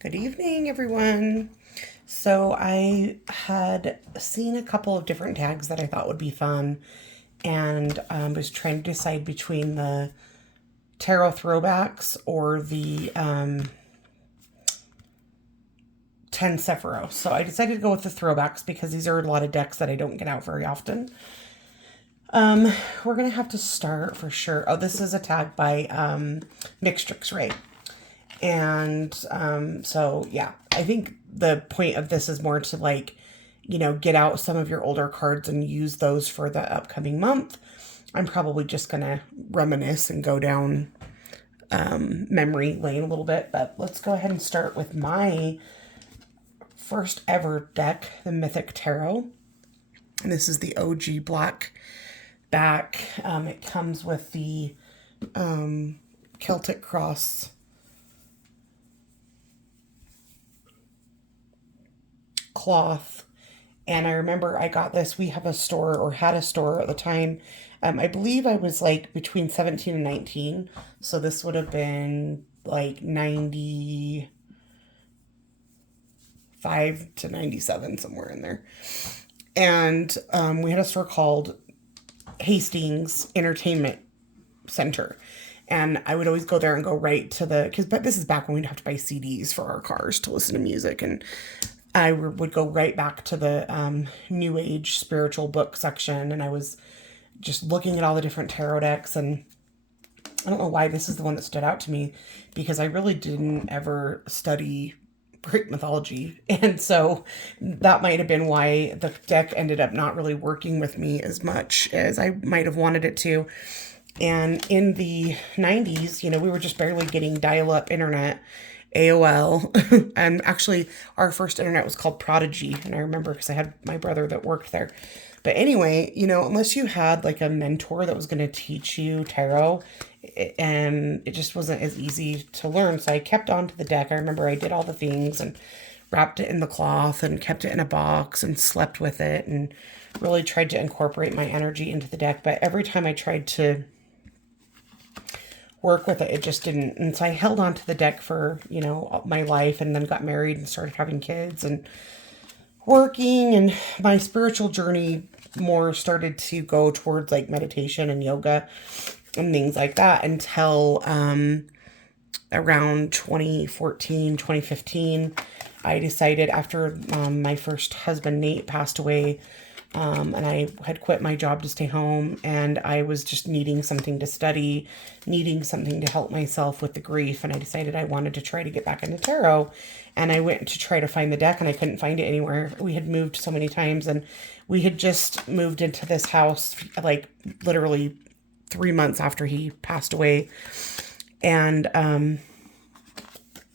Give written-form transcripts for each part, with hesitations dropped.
Good evening, everyone. So I had seen a couple of different tags that I thought would be fun, and was trying to decide between the tarot throwbacks or the 10 Sephiroth. So I decided to go with the throwbacks because these are a lot of decks that I don't get out very often. We're going to have to start for sure. Oh, this is a tag by Mixtress Rae. And so, yeah, I think the point of this is more to get out some of your older cards and use those for the upcoming month. I'm probably just going to reminisce and go down memory lane a little bit. But let's go ahead and start with my first ever deck, the Mythic Tarot. And this is the OG black back. It comes with the Celtic Cross cloth. And I remember I got this. We have a store, or had a store at the time. I believe I was like between 17 and 19. So this would have been like 95 to 97, somewhere in there. And we had a store called Hastings Entertainment Center. And I would always go there and go right to but this is back when we'd have to buy CDs for our cars to listen to music. And I would go right back to the New Age spiritual book section, and I was just looking at all the different tarot decks. And I don't know why this is the one that stood out to me, because I really didn't ever study Greek mythology, and so that might have been why the deck ended up not really working with me as much as I might have wanted it to. And in the 90s, we were just barely getting dial-up internet, AOL. And actually, our first internet was called Prodigy. And I remember because I had my brother that worked there. But anyway, unless you had like a mentor that was going to teach you tarot, and it just wasn't as easy to learn. So I kept on to the deck. I remember I did all the things and wrapped it in the cloth and kept it in a box and slept with it and really tried to incorporate my energy into the deck. But every time I tried to work with it, it just didn't. And so I held on to the deck for, my life, and then got married and started having kids and working, and my spiritual journey more started to go towards like meditation and yoga and things like that until around 2014, 2015. I decided after my first husband, Nate, passed away, and I had quit my job to stay home, and I was just needing something to study, needing something to help myself with the grief. And I decided I wanted to try to get back into tarot. And I went to try to find the deck, and I couldn't find it anywhere. We had moved so many times, and we had just moved into this house like literally 3 months after he passed away. And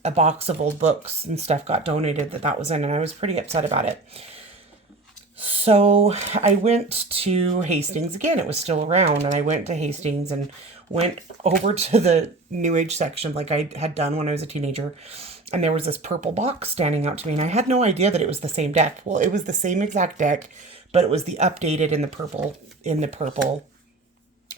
a box of old books and stuff got donated that was in, and I was pretty upset about it. So I went to Hastings again. It was still around, and I went to Hastings and went over to the New Age section like I had done when I was a teenager. And there was this purple box standing out to me, and I had no idea that it was the same deck. Well, it was the same exact deck, but it was the updated in the purple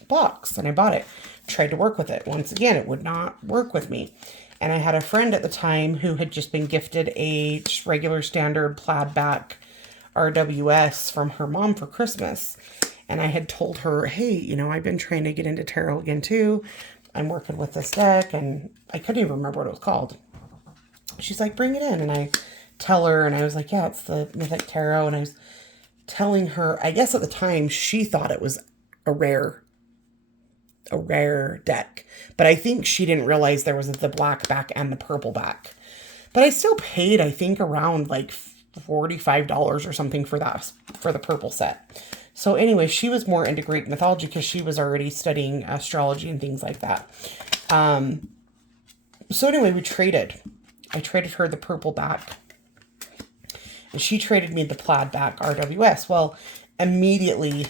box, and I bought it. Tried to work with it. Once again, it would not work with me. And I had a friend at the time who had just been gifted a regular standard plaid back RWS from her mom for Christmas. And I had told her, hey, I've been trying to get into tarot again too. I'm working with this deck, and I couldn't even remember what it was called. She's like, bring it in. And I tell her, and I was like, yeah, it's the Mythic Tarot. And I was telling her, I guess at the time she thought it was a rare deck, but I think she didn't realize there was the black back and the purple back. But I still paid, I think, around like $45 or something for the purple set. So anyway, she was more into Greek mythology because she was already studying astrology and things like that. So anyway, we traded. I traded her the purple back, and she traded me the plaid back RWS. Well, immediately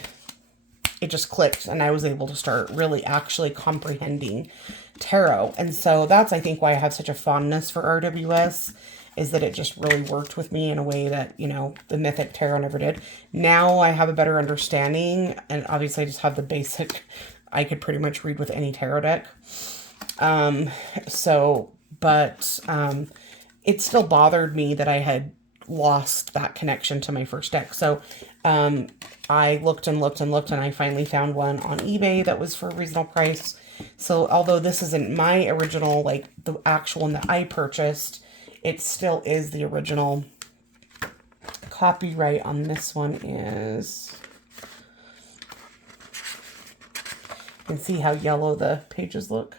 it just clicked, and I was able to start really actually comprehending tarot. And so that's, I think, why I have such a fondness for RWS, is that it just really worked with me in a way that, the Mythic Tarot never did. Now I have a better understanding, and obviously I just have the basic, I could pretty much read with any tarot deck. it still bothered me that I had lost that connection to my first deck. So I looked and looked and looked, and I finally found one on eBay that was for a reasonable price. So although this isn't my original, like the actual one that I purchased, it still is the original. Copyright on this one is, you can see how yellow the pages look.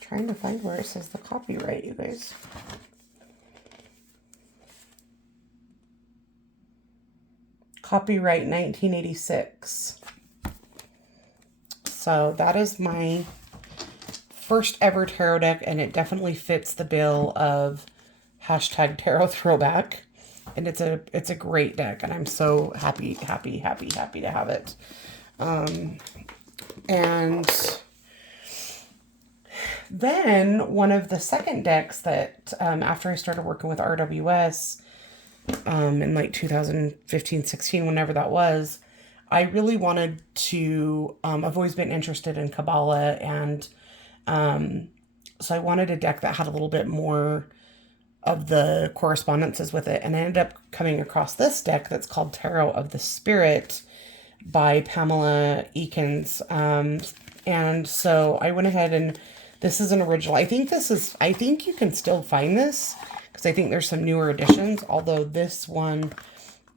Trying to find where it says the copyright, you guys. Copyright 1986. So that is my first ever tarot deck, and it definitely fits the bill of hashtag tarot throwback. And it's a great deck, and I'm so happy to have it. And then one of the second decks that after I started working with RWS in like 2015, 16, whenever that was, I really wanted to, I've always been interested in Kabbalah, and so I wanted a deck that had a little bit more of the correspondences with it, and I ended up coming across this deck that's called Tarot of the Spirit by Pamela Eakins. And so I went ahead, and this is an original. I think you can still find this, because I think there's some newer editions, although this one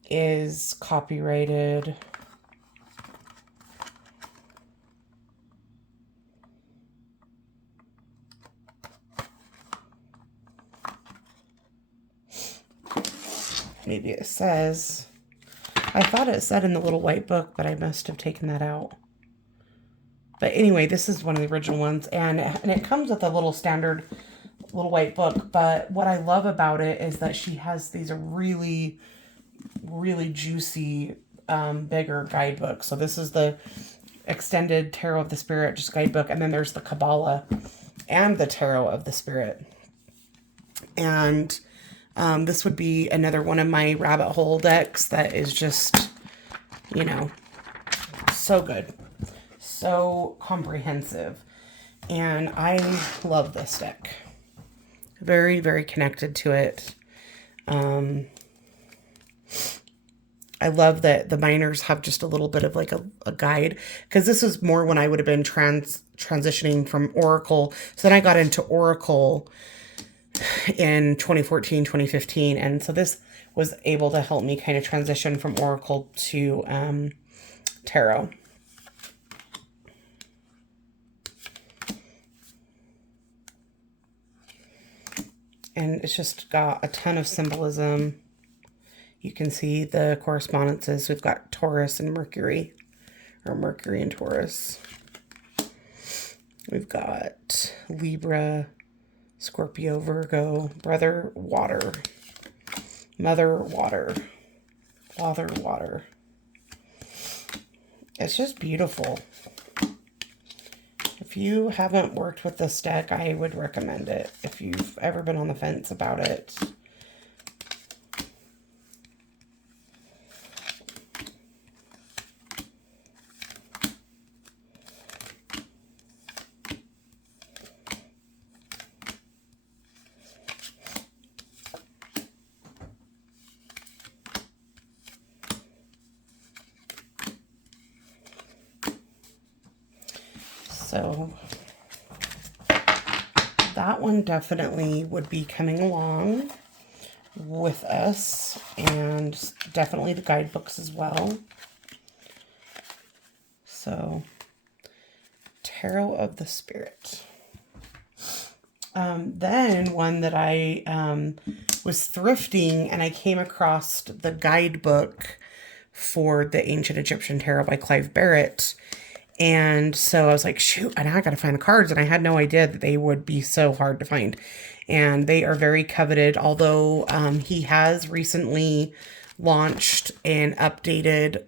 is copyrighted. Maybe it says, I thought it said in the little white book, but I must have taken that out. But anyway, this is one of the original ones, and it comes with a little standard little white book. But what I love about it is that she has these really, really juicy, bigger guidebooks. So this is the extended Tarot of the Spirit, just guidebook, and then there's the Kabbalah and the Tarot of the Spirit. And this would be another one of my rabbit hole decks that is just, you know, so good. So comprehensive. And I love this deck. Very, very connected to it. I love that the minors have just a little bit of like a guide, because this is more when I would have been transitioning from Oracle. So then I got into Oracle in 2014, 2015. And so this was able to help me kind of transition from Oracle to Tarot. And it's just got a ton of symbolism. You can see the correspondences. We've got Taurus and Mercury, or Mercury and Taurus. We've got Libra, Scorpio, Virgo, Brother Water, Mother Water, Father Water. It's just beautiful. If you haven't worked with this deck, I would recommend it. If you've ever been on the fence about it. So that one definitely would be coming along with us, and definitely the guidebooks as well. So Tarot of the Spirit. Then one that I was thrifting, and I came across the guidebook for the Ancient Egyptian Tarot by Clive Barrett. And so I was like, shoot, now I got to find the cards. And I had no idea that they would be so hard to find. And they are very coveted, although he has recently launched an updated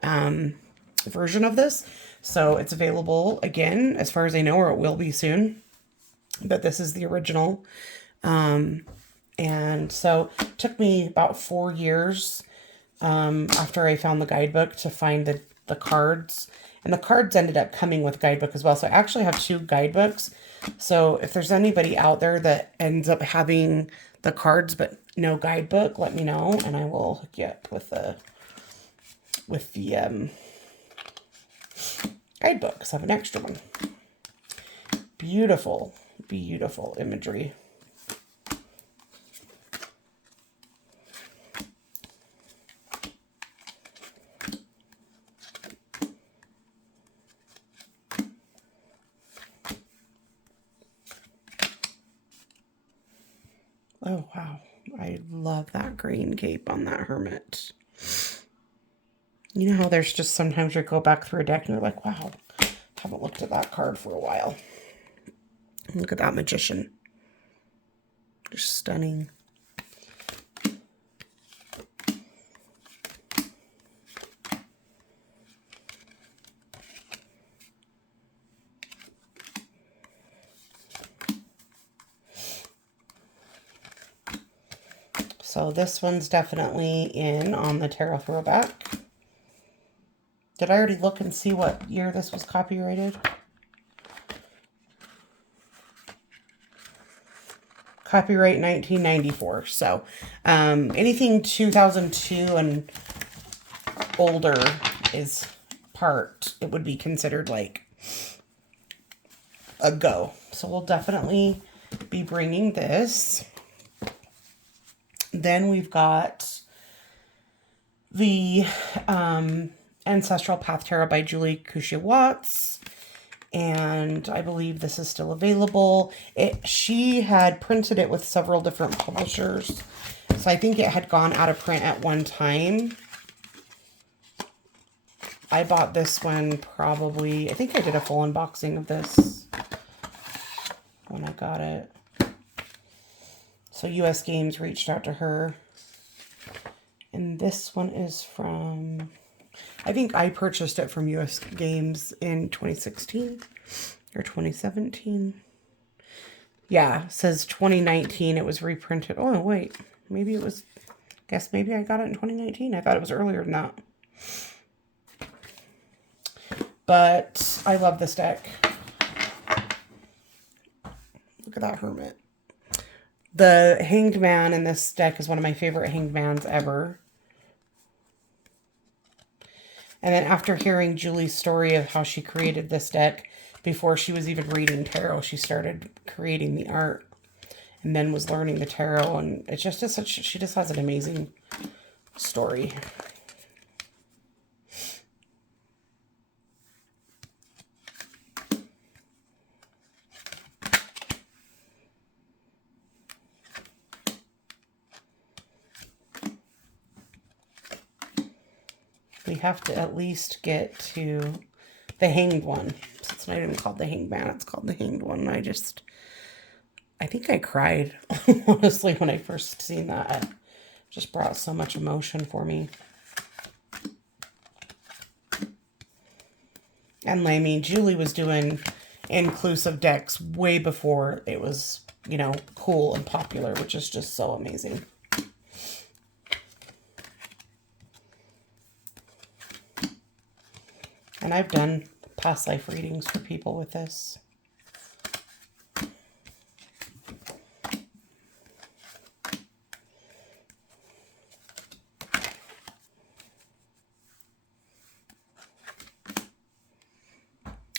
version of this. So it's available again, as far as I know, or it will be soon. But this is the original. And so it took me about 4 years after I found the guidebook to find the cards. And the cards ended up coming with guidebook as well. So I actually have 2 guidebooks. So if there's anybody out there that ends up having the cards but no guidebook, let me know and I will hook you up with the guidebooks. I have an extra one. Beautiful, beautiful imagery. Oh, wow. I love that green cape on that hermit. You know how there's just sometimes you go back through a deck and you're like, wow, haven't looked at that card for a while. Look at that magician. Just stunning. So this one's definitely in on the Tarot Throwback. Did I already look and see what year this was copyrighted? Copyright 1994. So anything 2002 and older is it would be considered like a go. So we'll definitely be bringing this. Then we've got the Ancestral Path Tarot by Julie Cushia-Watts. And I believe this is still available. She had printed it with several different publishers. So I think it had gone out of print at one time. I bought this one probably, I think I did a full unboxing of this when I got it. So US Games reached out to her. And this one is from, I think I purchased it from US Games in 2016 or 2017. Yeah, it says 2019 it was reprinted. Oh, wait. Maybe it was, guess maybe I got it in 2019. I thought it was earlier than that. But I love this deck. Look at that hermit. The Hanged Man in this deck is one of my favorite Hanged Mans ever. And then after hearing Julie's story of how she created this deck, before she was even reading tarot, she started creating the art and then was learning the tarot. And it just is such, she just has an amazing story. We have to at least get to the Hanged one. So it's not even called the Hanged Man, it's called the Hanged one. I think I cried, honestly, when I first seen that. It just brought so much emotion for me. And I mean, Julie was doing inclusive decks way before it was, you know, cool and popular, which is just so amazing. And I've done past life readings for people with this.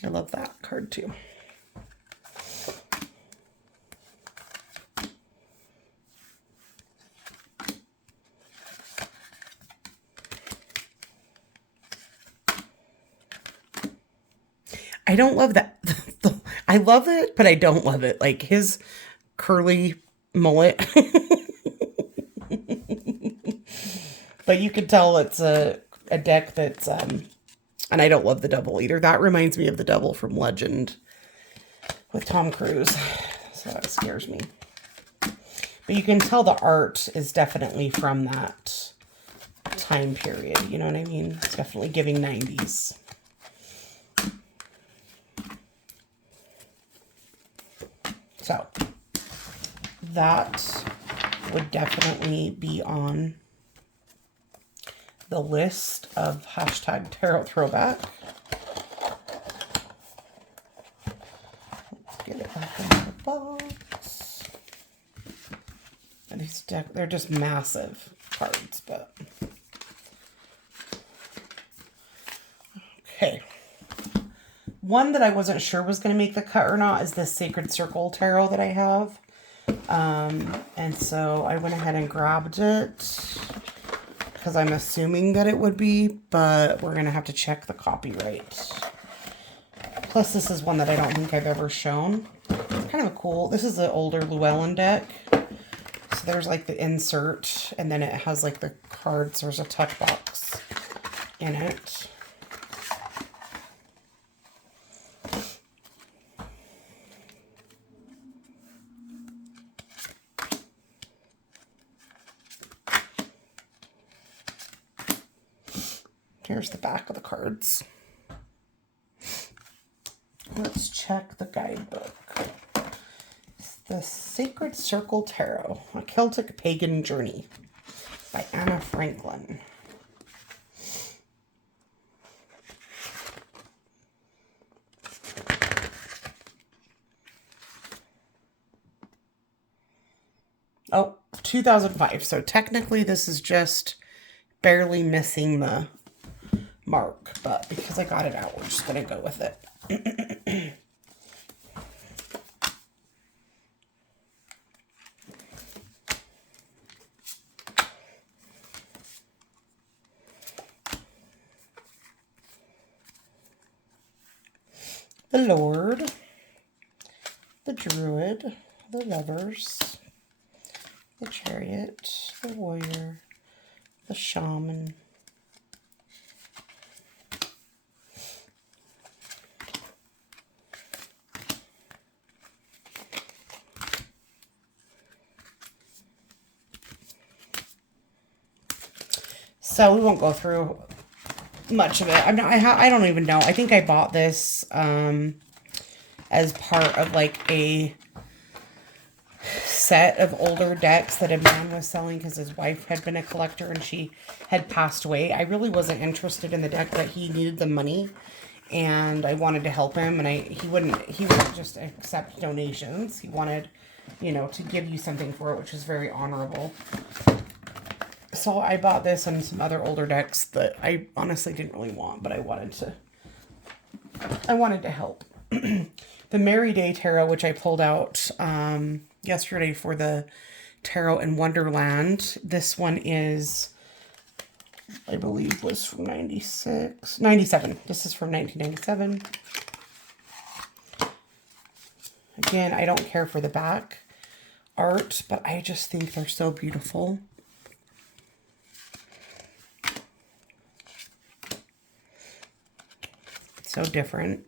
I love that card too. I don't love that. I love it, but I don't love it. Like his curly mullet. But you could tell it's a deck that's, and I don't love the double either. That reminds me of the double from Legend with Tom Cruise. So that scares me. But you can tell the art is definitely from that time period. You know what I mean? It's definitely giving 90s. So that would definitely be on the list of hashtag tarot throwback. Let's get it back in the box. And these they're just massive cards, but okay. One that I wasn't sure was going to make the cut or not is this Sacred Circle Tarot that I have. And so I went ahead and grabbed it because I'm assuming that it would be, but we're going to have to check the copyright. Plus, this is one that I don't think I've ever shown. Kind of a cool, this is an older Llewellyn deck. So there's like the insert, and then it has like the cards. There's a tuck box in it. Here's the back of the cards. Let's check the guidebook. It's the Sacred Circle Tarot, A Celtic Pagan Journey by Anna Franklin. Oh, 2005. So technically this is just barely missing the mark, but because I got it out, we're just going to go with it. The Lord, the Druid, the Lovers, the Chariot, the Warrior, the Shaman, so we won't go through much of it. I don't even know. I think I bought this as part of like a set of older decks that a man was selling because his wife had been a collector and she had passed away. I really wasn't interested in the deck, but he needed the money and I wanted to help him, and he wouldn't just accept donations. He wanted, you know, to give you something for it, which is very honorable. So I bought this and some other older decks that I honestly didn't really want, but I wanted to help. The Merry Day Tarot, which I pulled out yesterday for the Tarot in Wonderland. This one is, I believe, was from 97. This is from 1997. Again, I don't care for the back art, but I just think they're so beautiful. So different.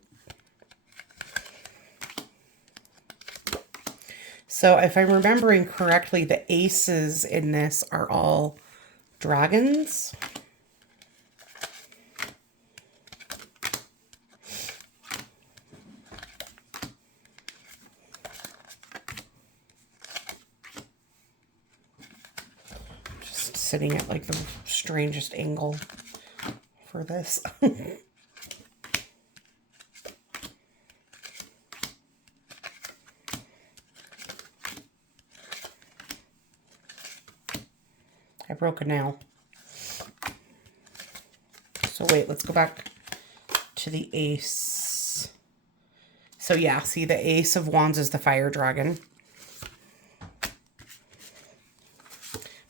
So if I'm remembering correctly, the aces in this are all dragons. Just sitting at like the strangest angle for this. I broke a nail. So wait, let's go back to the ace. So yeah, see, the Ace of Wands is the fire dragon.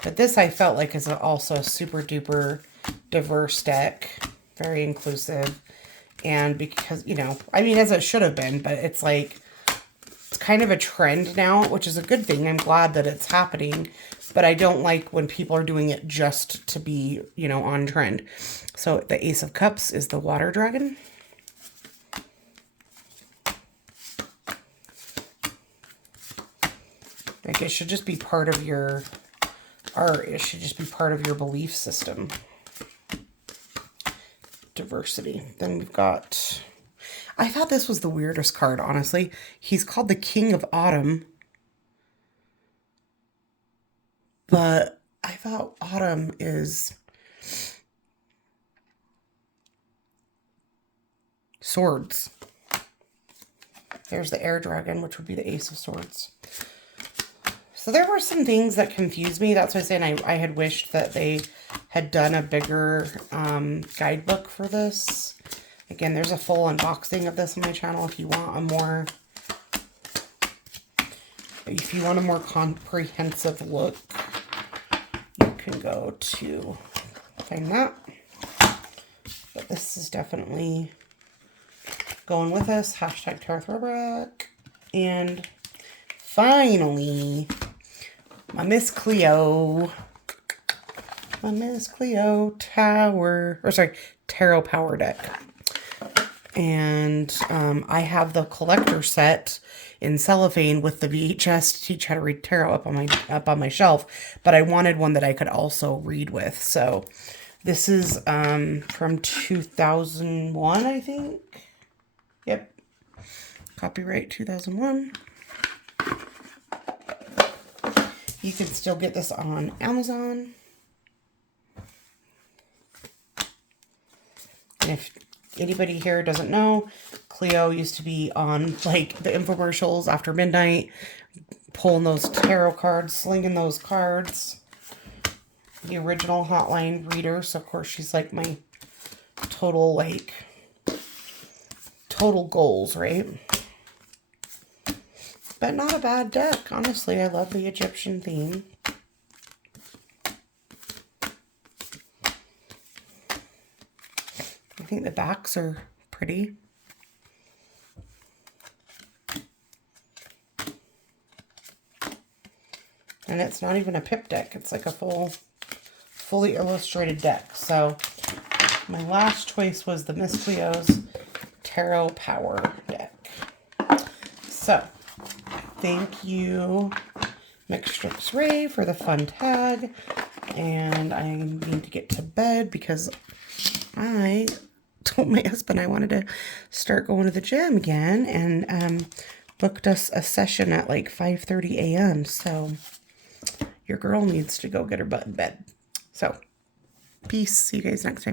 But this I felt like is also a super duper diverse deck. Very inclusive. And because, you know, I mean, as it should have been, but it's like, it's kind of a trend now, which is a good thing. I'm glad that it's happening. But I don't like when people are doing it just to be, you know, on trend. So the Ace of Cups is the water dragon. Like, it should just be part of your art. It should just be part of your belief system. Diversity. Then we've got, I thought this was the weirdest card, honestly. He's called the King of Autumn. But I thought autumn is swords. There's the air dragon, which would be the ace of swords. So there were some things that confused me. That's why I'm saying I had wished that they had done a bigger guidebook for this. Again, there's a full unboxing of this on my channel if you want a more comprehensive look. You can go to find that. But this is definitely going with us. Hashtag Tarot Throwback. And finally, my Miss Cleo. My Miss Cleo Tarot Power deck. And I have the collector set in cellophane with the VHS to teach how to read tarot up on my shelf, but I wanted one that I could also read with. So this is from 2001, I think. Yep. Copyright 2001. You can still get this on Amazon. And if anybody here doesn't know, Cleo used to be on like the infomercials after midnight, pulling those tarot cards, slinging those cards. The original hotline reader. So of course she's like my total goals, right? But not a bad deck. Honestly, I love the Egyptian theme. I think the backs are pretty. And it's not even a pip deck. It's like a fully illustrated deck. So my last choice was the Miss Cleo's Tarot Power deck. So thank you, Mixtress Rae, for the fun tag. And I need to get to bed because I told my husband I wanted to start going to the gym again, and booked us a session at like 5:30 a.m. So your girl needs to go get her butt in bed. So peace. See you guys next time.